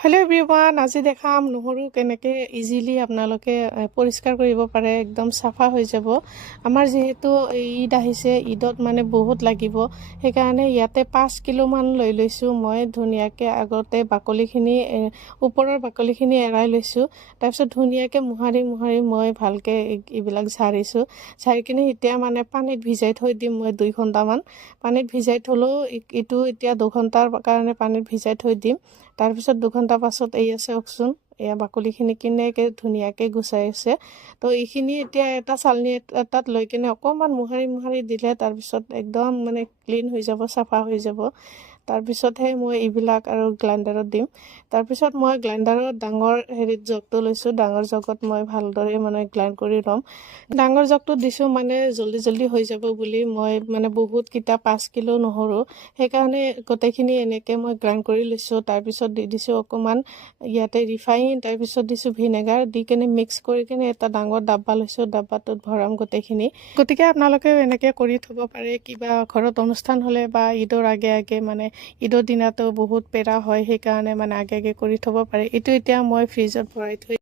Hello' everyone, আজি দেখাম নহৰু কেনেকৈ ইজিলি আপোনালোকে পৰিষ্কাৰ কৰিব পাৰে, একদম চাফা হৈ যাব। আমাৰ যিহেতু ঈদ আহিছে, ঈদত মানে বহুত লাগিব, সেইকাৰণে ইয়াতে 5 কিলোমান লৈ লৈছোঁ। মই ধুনীয়াকৈ আগতে বাকলিখিনি ওপৰৰ বাকলিখিনি এৰাই লৈছোঁ। তাৰপিছত ধুনীয়াকৈ মোহাৰি মই ভালকৈ এইবিলাক ঝাৰিছোঁ। ঝাৰি কিনে এতিয়া মানে পানীত ভিজাই থৈ দিম মই 2 ঘণ্টামান। পানীত ভিজাই থ'লেও এইটো এতিয়া 2 ঘণ্টাৰ কাৰণে পানীত ভিজাই থৈ দিম। তাৰপিছত 2 ঘণ্টা পাছত এই চাওকচোন, এয়া বাকলিখিনি কেনেকৈ ধুনীয়াকৈ গুচাই আছে। তো এইখিনি এতিয়া এটা চালনী এটাত লৈ কিনে অকণমান মোহাৰি দিলে তাৰপিছত একদম মানে ক্লিন হৈ যাব, চাফা হৈ যাব। তাৰপিছতহে মই এইবিলাক আৰু গ্ৰাইণ্ডাৰত দিম। তাৰপিছত মই গ্ৰাইণ্ডাৰত ডাঙৰ জগটো লৈছোঁ। ডাঙৰ জগত মই ভালদৰে মানে গ্ৰাইণ্ড কৰি ল'ম। ডাঙৰ জগটো দিছোঁ মানে জল্দি হৈ যাব বুলি। মই মানে বহুতকেইটা 5 কিলো নহৰু, সেইকাৰণে গোটেইখিনি এনেকৈ মই গ্ৰাইণ্ড কৰি লৈছোঁ। তাৰপিছত দি দিছোঁ অকণমান ইয়াতে ৰিফাইন, তাৰপিছত দিছোঁ ভিনেগাৰ, দি কিনে মিক্স কৰি কিনে এটা ডাঙৰ ডাব্বা লৈছোঁ। ডাব্বাটোত ভৰাম গোটেইখিনি। গতিকে আপোনালোকেও এনেকৈ কৰি থ'ব পাৰে। কিবা ঘৰত অনুষ্ঠান হ'লে বা ঈদৰ আগে মানে ঈদৰ দিনাতো বহুত পেৰা হয়, সেইকাৰণে মানে আগে কৰি থ'ব পাৰে। এইটো এতিয়া মই ফ্ৰিজত ভৰাই থৈ